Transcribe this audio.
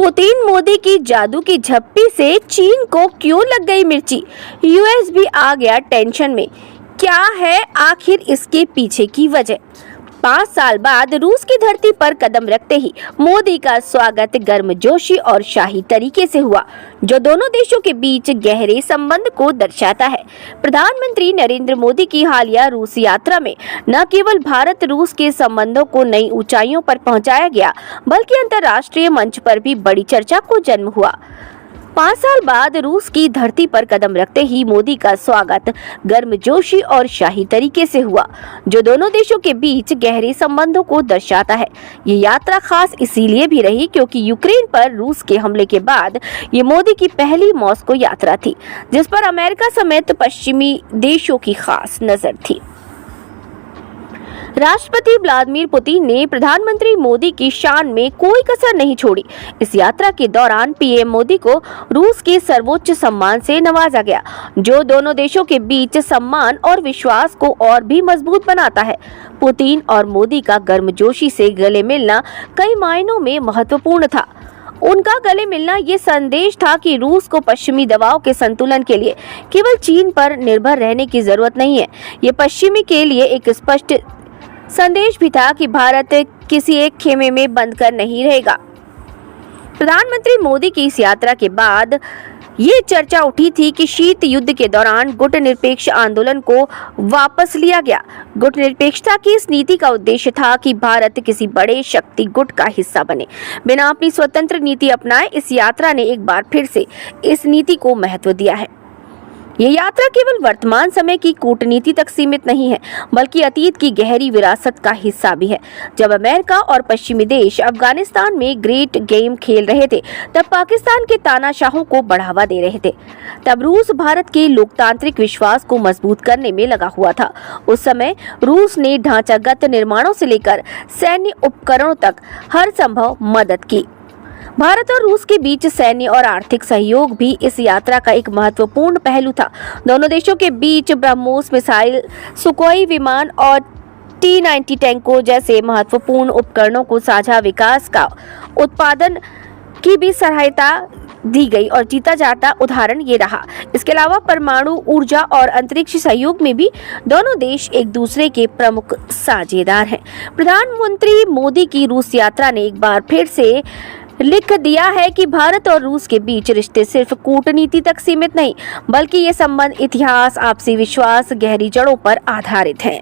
Putin Modi की जादू की झप्पी से चीन को क्यों लग गई मिर्ची? यूएस भी आ गया टेंशन में। क्या है आखिर इसके पीछे की वजह? 5 साल बाद रूस की धरती पर कदम रखते ही मोदी का स्वागत गर्मजोशी और शाही तरीके से हुआ, जो दोनों देशों के बीच गहरे संबंध को दर्शाता है। प्रधानमंत्री नरेंद्र मोदी की हालिया रूस यात्रा में न केवल भारत रूस के संबंधों को नई ऊंचाइयों पर पहुंचाया गया, बल्कि अंतर्राष्ट्रीय मंच पर भी बड़ी चर्चा को जन्म हुआ। 5 साल बाद रूस की धरती पर कदम रखते ही मोदी का स्वागत गर्मजोशी और शाही तरीके से हुआ, जो दोनों देशों के बीच गहरे संबंधों को दर्शाता है। ये यात्रा खास इसीलिए भी रही क्योंकि यूक्रेन पर रूस के हमले के बाद ये मोदी की पहली मॉस्को यात्रा थी, जिस पर अमेरिका समेत पश्चिमी देशों की खास नजर थी। राष्ट्रपति व्लादिमीर पुतिन ने प्रधानमंत्री मोदी की शान में कोई कसर नहीं छोड़ी। इस यात्रा के दौरान पीएम मोदी को रूस के सर्वोच्च सम्मान से नवाजा गया, जो दोनों देशों के बीच सम्मान और विश्वास को और भी मजबूत बनाता है। पुतिन और मोदी का गर्मजोशी से गले मिलना कई मायनों में महत्वपूर्ण था। उनका गले मिलना ये संदेश था कि रूस को पश्चिमी दबाव के संतुलन के लिए केवल चीन पर निर्भर रहने की जरूरत नहीं है। ये पश्चिमी के लिए एक स्पष्ट संदेश भी था कि भारत किसी एक खेमे में बंद कर नहीं रहेगा। प्रधानमंत्री मोदी की इस यात्रा के बाद ये चर्चा उठी थी कि शीत युद्ध के दौरान गुटनिरपेक्ष आंदोलन को वापस लिया गया। गुटनिरपेक्षता की इस नीति का उद्देश्य था कि भारत किसी बड़े शक्ति गुट का हिस्सा बने, बिना अपनी स्वतंत्र नीति अपनाए। इस यात्रा ने एक बार फिर से इस नीति को महत्व दिया है। ये यात्रा केवल वर्तमान समय की कूटनीति तक सीमित नहीं है, बल्कि अतीत की गहरी विरासत का हिस्सा भी है। जब अमेरिका और पश्चिमी देश अफगानिस्तान में ग्रेट गेम खेल रहे थे, तब पाकिस्तान के तानाशाहों को बढ़ावा दे रहे थे, तब रूस भारत के लोकतांत्रिक विश्वास को मजबूत करने में लगा हुआ था। उस समय रूस ने ढांचागत निर्माणों से लेकर सैन्य उपकरणों तक हर संभव मदद की। भारत और रूस के बीच सैन्य और आर्थिक सहयोग भी इस यात्रा का एक महत्वपूर्ण पहलू था। दोनों देशों के बीच ब्रह्मोस मिसाइल, सुखोई विमान और T-90 टैंकों जैसे महत्वपूर्ण उपकरणों को साझा विकास का उत्पादन की भी सहायता दी गई और जीता जाता उदाहरण ये रहा। इसके अलावा परमाणु ऊर्जा और अंतरिक्ष सहयोग में भी दोनों देश एक दूसरे के प्रमुख साझेदार हैं। प्रधानमंत्री मोदी की रूस यात्रा ने एक बार फिर से लिख दिया है कि भारत और रूस के बीच रिश्ते सिर्फ कूटनीति तक सीमित नहीं, बल्कि ये संबंध इतिहास, आपसी विश्वास, गहरी जड़ों पर आधारित हैं।